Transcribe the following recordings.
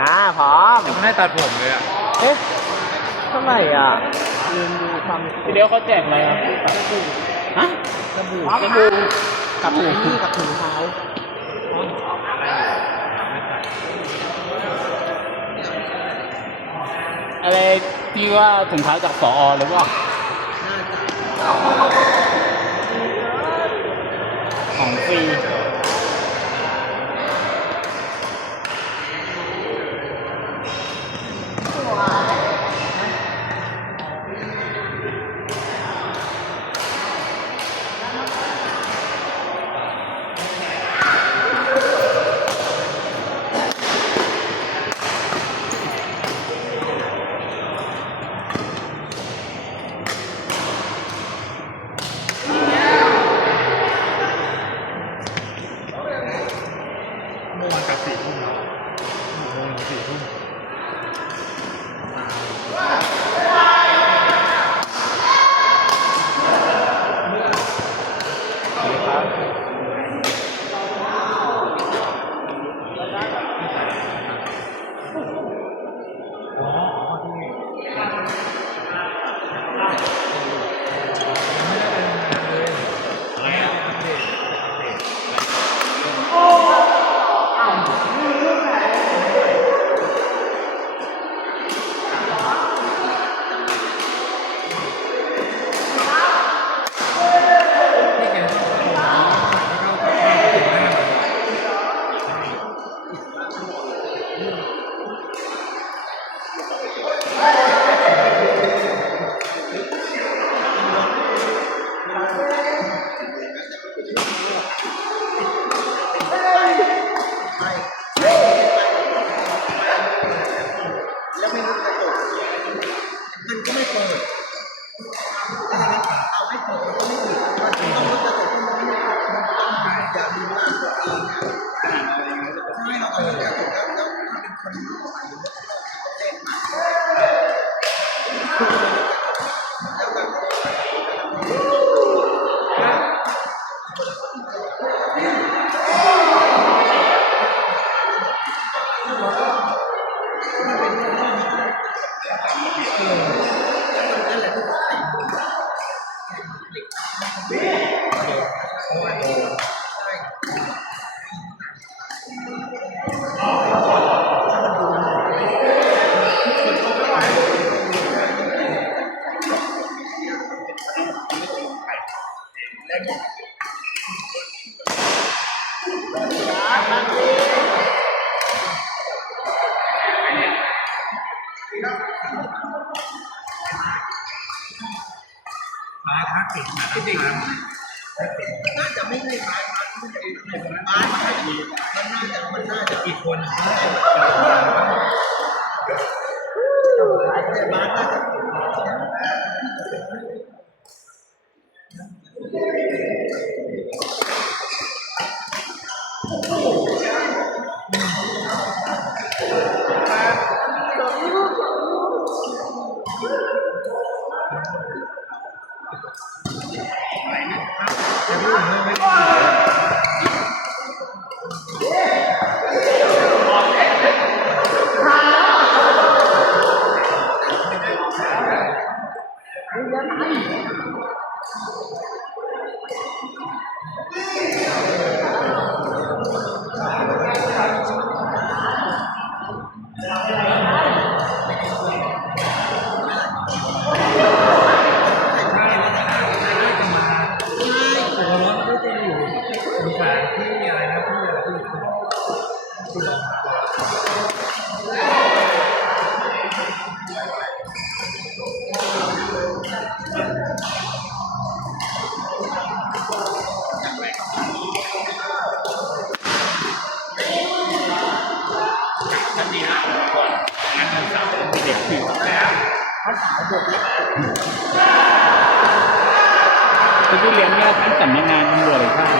นะพร้อมยังไม่ได้ตัดผมเลยอะ เอ๊ะเท่าไหร่อะลืมดูความทีเดียวเขาแจกอะไรครับฮะสบู่สบู่กับถุงกับถุงเท้าอะไรที่ว่าถุงเท้าจากสอหรือว่า น่าจะไม่ใช่ไม้มันไม่ใช่ไม้มันน่าจะมีมันน่าจะมันน่าจะำอีกคนแต่ไม้น่าจะ สาวกคือที่เลี้ยงเนี่ยท่านสำนักงานตำรวจหรือเปล่า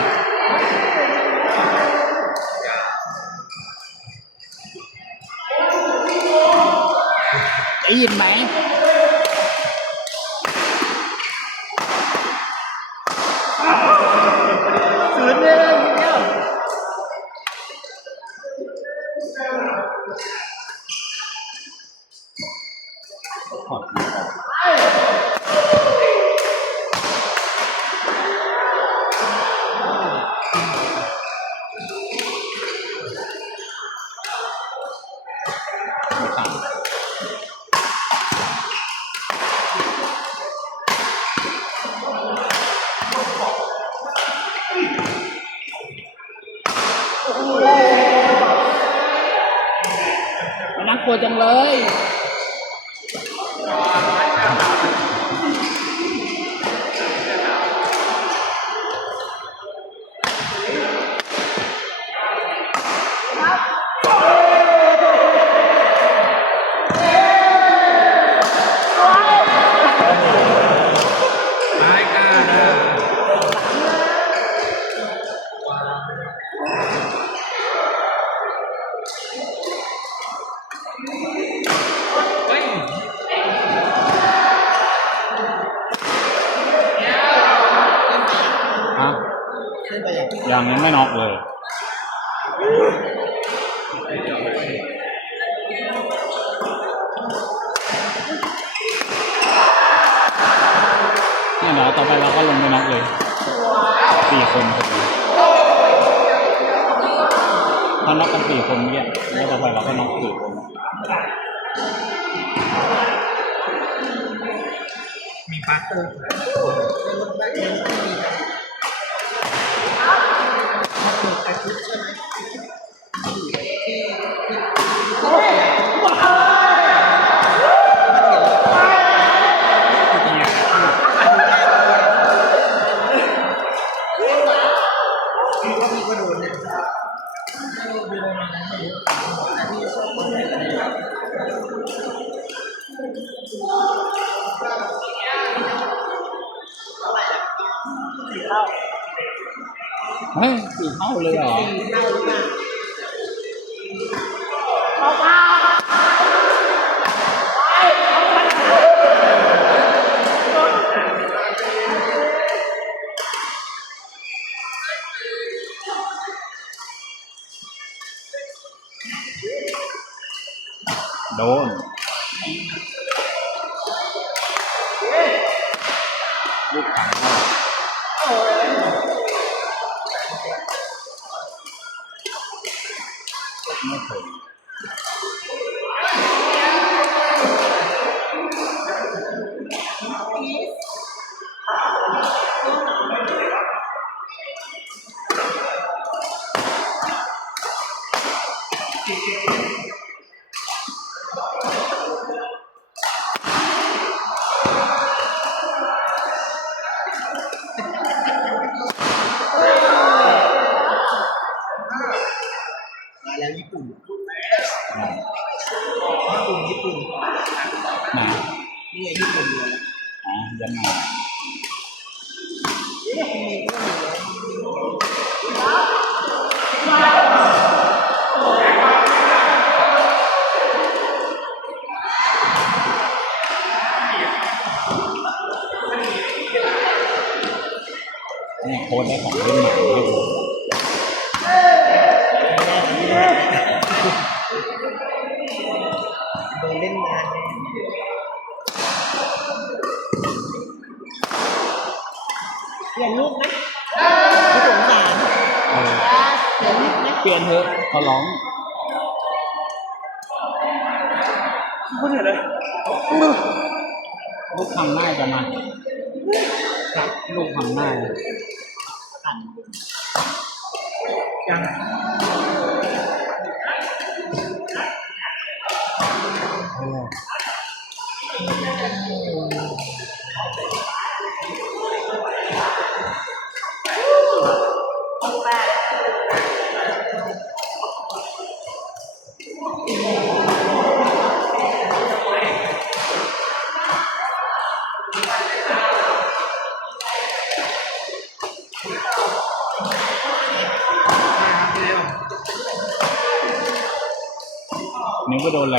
ได้ยินไหม น่ากลัวจังเลย เหรอต่อไปเราก็ลงไปน็อกเลยสี่คนพอดีถ้านับกันสี่คนเนี่ยแล้วต่อไปเราก็นับสี่คนมีปาร์ตเตอร์ เฮ้ยสี่เท่าเลยเหรอต่อเปล่าโดน ไม่ ญี่ปุ่นญี่ปุ่นไหนนี่ไงญี่ปุ่นเลยอ๋อยังไงเนี่ยโค้ดได้ของเล่นใหม่ให้ดู โดนเล่นงานเปลี่ยนลูกไหมไม่สงสารเออเปลี่ยนลูกไหมเปลี่ยนเถอะเขาร้อง พูดเถอะเลยลูกทำง่ายจะมาครับลูกทำง่ายยัง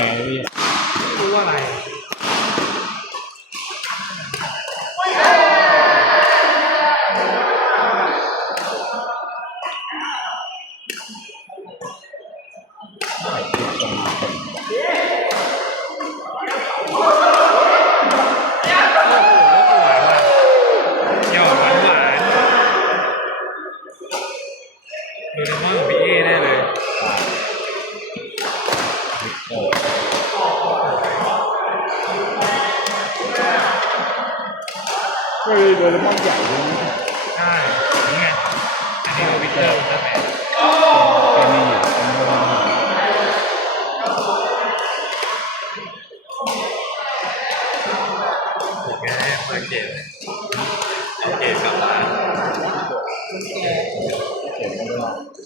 นิ้ว เรมอนใหญ่เลยนะใช่นี่ไงอันนี้โรอวิเตอร์แล้วแม่แกมีอยู่แกเปิดเกมเกมกลับมาเกมไม่ได้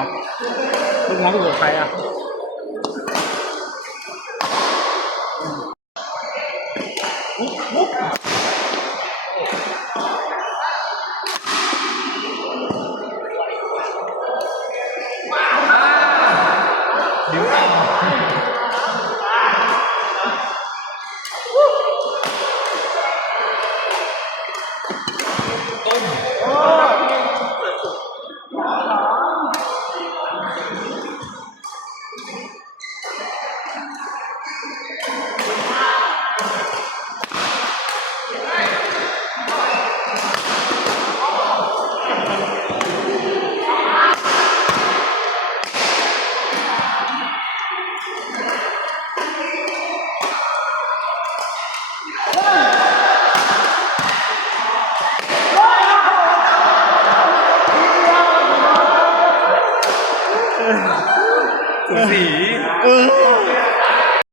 อะลูกน้องลู